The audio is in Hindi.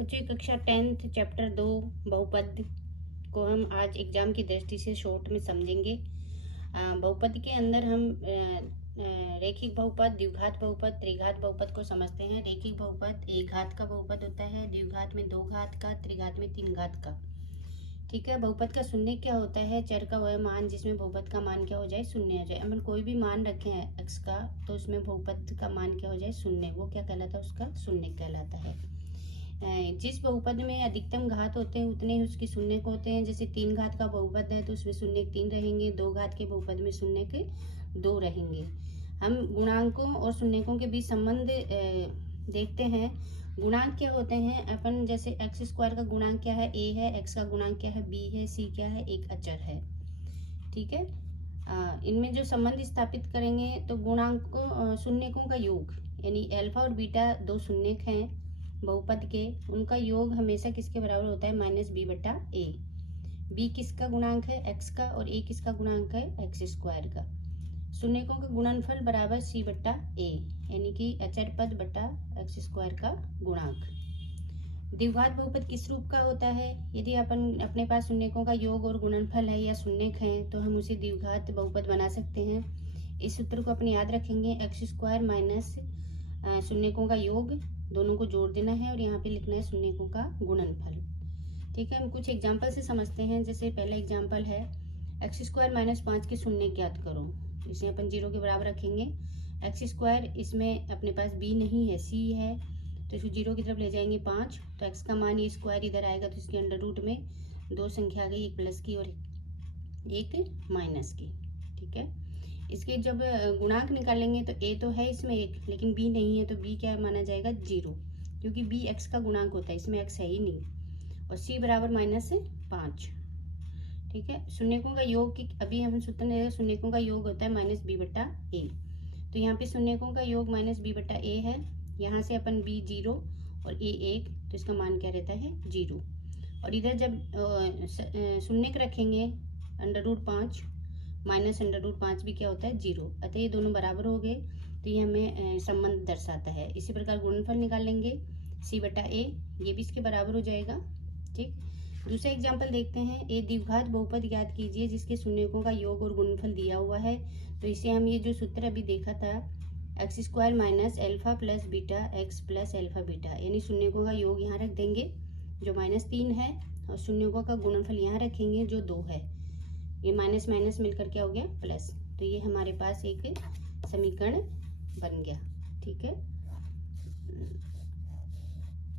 बच्चों कक्षा 10th चैप्टर 2 बहुपद को हम आज एग्जाम की दृष्टि से शॉर्ट में समझेंगे। बहुपद के अंदर हम रेखिक बहुपद, द्विघात बहुपद, त्रिघात बहुपद को समझते हैं। रेखिक बहुपद एक घात का बहुपद होता है, द्विघात में दो घात का, त्रिघात में तीन घात का। ठीक है। बहुपद का शून्य क्या होता है? चर का वह मान जिसमें बहुपद का मान क्या हो जाए? शून्य हो जाए। अपन कोई भी मान रखे हैं x का, तो उसमें बहुपद का मान क्या हो जाए? शून्य। वो क्या कहलाता है? उसका शून्य कहलाता है। जिस बहुपद में अधिकतम घात होते हैं उतने ही उसके शून्य को होते हैं। जैसे तीन घात का बहुपद है तो उसमें शून्य तीन रहेंगे, दो घात के बहुपद में शून्य के दो रहेंगे। हम गुणांकों और शून्यकों के बीच संबंध देखते हैं। गुणांक क्या होते हैं? अपन जैसे एक्स स्क्वायर का गुणांक क्या है? ए है। एक्स का गुणांक क्या है? बी है। सी क्या है? एक अचर है। ठीक है। इनमें जो संबंध स्थापित करेंगे तो गुणांकों शून्यकों का योग यानी अल्फा और बीटा दो शून्यक हैं बहुपद के, उनका योग हमेशा किसके बराबर होता है? माइनस बी बटा ए। बी किसका गुणांक है? एक्स का, और ए किसका गुणांक है? एक्स स्क्वायर का। शून्यकों का गुणनफल बराबर सी बटा ए यानी कि अचर पद बटा एक्स स्क्वायर का गुणांक। द्विघात बहुपद किस रूप का होता है? यदि अपन अपने पास शून्यकों का योग और गुणनफल है या शून्यक है तो हम उसे द्विघात बहुपद बना सकते हैं। इस सूत्र को अपन याद रखेंगे, एक्स स्क्वायर माइनस शून्यकों का योग, दोनों को जोड़ देना है और यहाँ पे लिखना है शून्यकों का गुणनफल। ठीक है। हम कुछ एग्जाम्पल से समझते हैं। जैसे पहला एग्जाम्पल है एक्स स्क्वायर माइनस 5 के शून्य ज्ञात करो। इसे अपन 0 के बराबर रखेंगे। एक्स स्क्वायर इसमें अपने पास बी नहीं है, सी है, तो इसको 0 की तरफ ले जाएंगे 5, तो एक्स का मान ये स्क्वायर इधर आएगा तो इसके अंडर रूट में दो संख्या आ गई, एक प्लस की और एक माइनस की। ठीक है। इसके जब गुणांक निकालेंगे तो ए तो है इसमें एक, लेकिन बी नहीं है, तो बी क्या माना जाएगा? 0, क्योंकि बी एक्स का गुणांक होता है, इसमें एक्स है ही नहीं। और सी बराबर -5। ठीक है। शून्यकों का योग की अभी हम सूत्र लेंगे, शून्यकों का योग होता है माइनस बी बटा ए। तो यहाँ पे शून्यकों का योग माइनस बी बटा ए है। यहाँ से अपन बी 0 और ए 1, तो इसका मान क्या रहता है? 0। और इधर जब शून्यक रखेंगे under root 5 minus under root 5 भी क्या होता है? 0। अतः ये दोनों बराबर हो गए, तो ये हमें संबंध दर्शाता है। इसी प्रकार गुणनफल निकालेंगे सी बटा ए, ये भी इसके बराबर हो जाएगा। ठीक। दूसरा एग्जाम्पल देखते हैं। ए द्विघात बहुपद ज्ञात कीजिए जिसके शून्यकों का योग और गुणनफल दिया हुआ है। तो इसे हम ये जो सूत्र अभी देखा था, x square minus alpha plus beta x plus alpha beta, यानी शून्यकों का योग यहाँ रख देंगे जो -3 है, और शून्यकों का गुणनफल यहाँ रखेंगे जो 2 है। ये माइनस माइनस मिलकर क्या हो गया? प्लस। तो ये हमारे पास एक समीकरण बन गया। ठीक है।